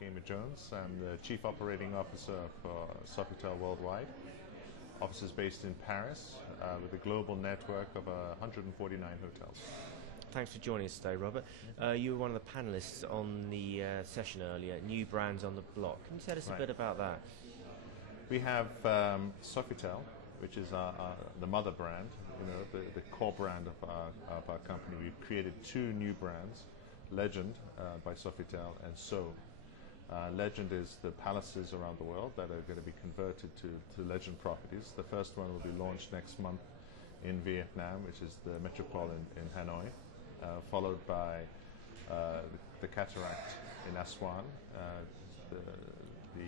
Gaymer-Jones. I'm the Chief Operating Officer for Sofitel Worldwide. Offices based in Paris with a global network of 149 hotels. Thanks for joining us today, Robert. You were one of the panellists on the session earlier, New Brands on the Block. Can you tell us a bit about that? We have Sofitel, which is the mother brand, the core brand of our company. We've created two new brands, Legend by Sofitel and So. Legend is the palaces around the world that are going to be converted to Legend properties. The first one will be launched next month in Vietnam, which is the Metropole in Hanoi, followed by the Cataract in Aswan, the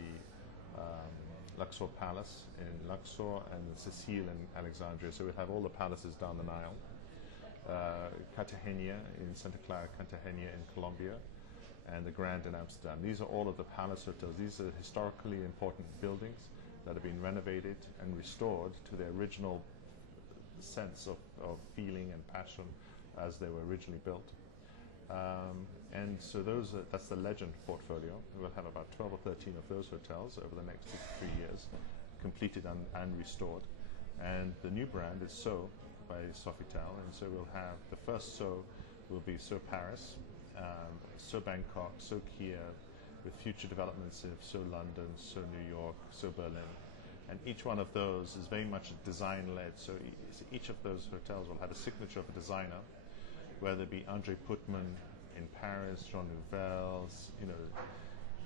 Luxor Palace in Luxor, and the Cecile in Alexandria. So we'll have all the palaces down the Nile. Cartagena in Santa Clara, Cartagena in Colombia, and the Grand in Amsterdam. These are all of the palace hotels. These are historically important buildings that have been renovated and restored to their original sense of feeling and passion as they were originally built. And so that's the Legend portfolio. We'll have about 12 or 13 of those hotels over the next 2 to 3 years, completed and restored. And the new brand is So by Sofitel, and so we'll have the first So will be So Paris, So Bangkok, So Kiev, with future developments of So London, So New York, So Berlin. And each one of those is very much design-led, so each of those hotels will have a signature of a designer, whether it be Andre Putman in Paris, Jean Nouvel,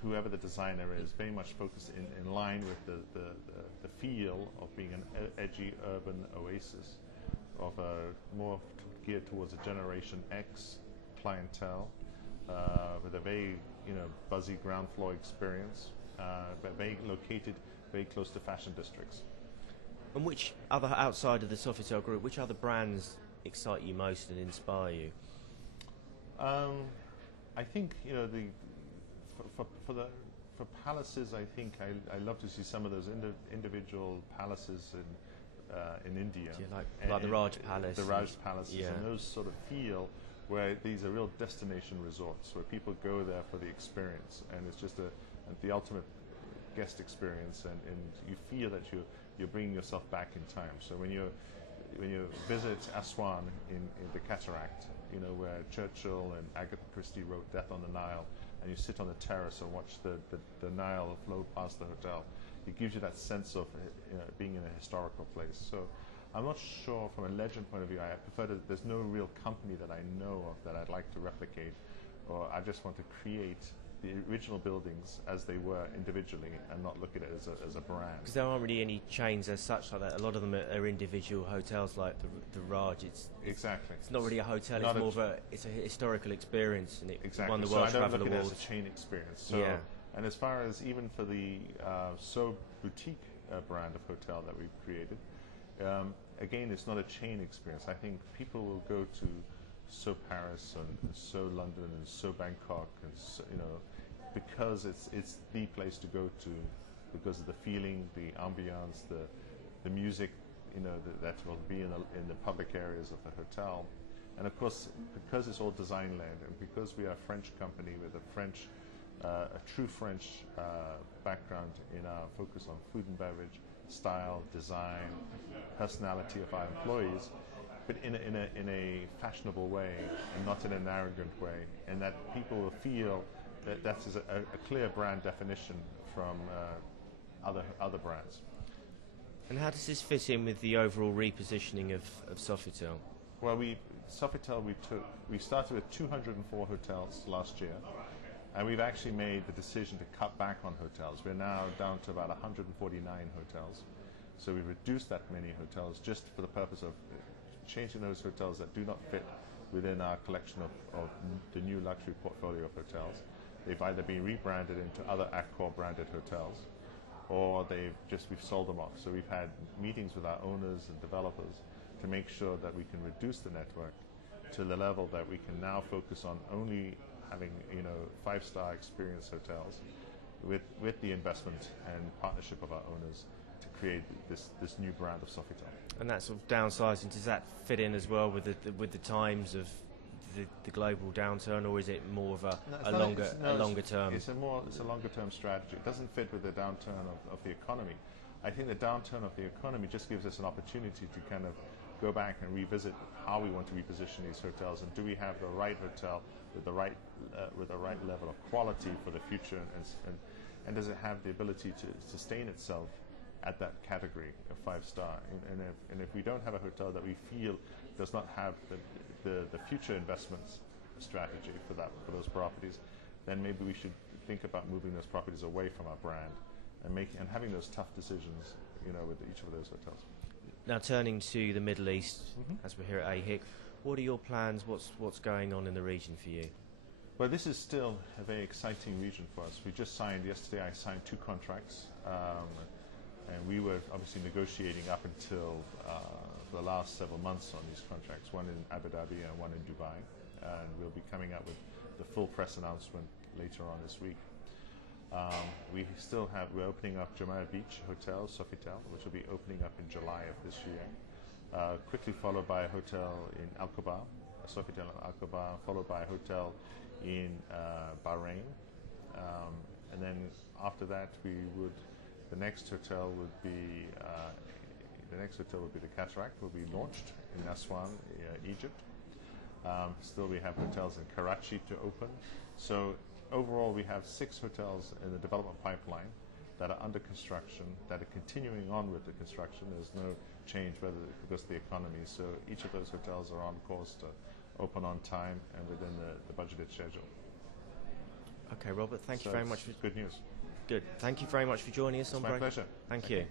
whoever the designer is, very much focused in line with the feel of being an edgy urban oasis, of more geared towards a Generation X clientele, with a very buzzy ground floor experience, but very located very close to fashion districts. And which other, outside of the Sofitel group, which other brands excite you most and inspire you? I think for palaces, I think I love to see some of those individual palaces in India. Yeah, like the Raj Palace. The Raj Palaces, yeah. And those sort of feel where these are real destination resorts where people go there for the experience, and it's just the ultimate guest experience, and you feel that you're bringing yourself back in time. So when you visit Aswan in the Cataract, where Churchill and Agatha Christie wrote Death on the Nile, and you sit on the terrace and watch the Nile flow past the hotel, it gives you that sense of being in a historical place. So I'm not sure from a Legend point of view, I prefer that there's no real company that I know of that I'd like to replicate, or I just want to create the original buildings as they were individually and not look at it as a brand. Because there aren't really any chains as such like that. A lot of them are individual hotels, like the Raj. Exactly. It's not really a hotel. It's a historical experience, and it exactly. won the World Travel Award. So I don't look at it Awards. as a chain experience. So, yeah. And as far as even for the So boutique brand of hotel that we've created, again, it's not a chain experience. I think people will go to So Paris and So London and So Bangkok, and because it's the place to go to, because of the feeling, the ambiance, the music, that will be in the public areas of the hotel, and of course because it's all design led, and because we are a French company with a true French background in our focus on food and beverage, style, design, personality of our employees, but in a fashionable way and not in an arrogant way, and that people will feel that is a clear brand definition from other brands. And how does this fit in with the overall repositioning of Sofitel? Well, Sofitel we started with 204 hotels last year, and we've actually made the decision to cut back on hotels. We're now down to about 149 hotels. So we've reduced that many hotels just for the purpose of changing those hotels that do not fit within our collection of the new luxury portfolio of hotels. They've either been rebranded into other Accor branded hotels, or we've sold them off. So we've had meetings with our owners and developers to make sure that we can reduce the network to the level that we can now focus on only having 5-star experience hotels with the investment and partnership of our owners to create this new brand of Sofitel. And that sort of downsizing, does that fit in as well with the times of the global downturn, or is it more of a longer term? It's a longer term strategy. It doesn't fit with the downturn of the economy. I think the downturn of the economy just gives us an opportunity to kind of go back and revisit how we want to reposition these hotels, and do we have the right hotel with the right level of quality for the future, and does it have the ability to sustain itself at that category of 5-star? And if we don't have a hotel that we feel does not have the future investments strategy for those properties, then maybe we should think about moving those properties away from our brand and having those tough decisions, with each of those hotels. Now, turning to the Middle East, as we're here at AHIC, what are your plans? What's going on in the region for you? Well, this is still a very exciting region for us. We just yesterday I signed 2 contracts, and we were obviously negotiating up until the last several months on these contracts, one in Abu Dhabi and one in Dubai, and we'll be coming up with the full press announcement later on this week. We're opening up Jumeirah Beach Hotel, Sofitel, which will be opening up in July of this year, quickly followed by a hotel in Al-Quba, a Sofitel in Al-Quba, followed by a hotel in Bahrain, and then after that the next hotel would be the Cataract, will be launched in Aswan, Egypt. Still, we have hotels in Karachi to open. So overall, we have 6 hotels in the development pipeline that are under construction, that are continuing on with the construction. There's no change because of the economy. So each of those hotels are on course to open on time and within the budgeted schedule. Okay, Robert, thank you very much. Good news. Good. Thank you very much for joining us on It's my pleasure. Thank you.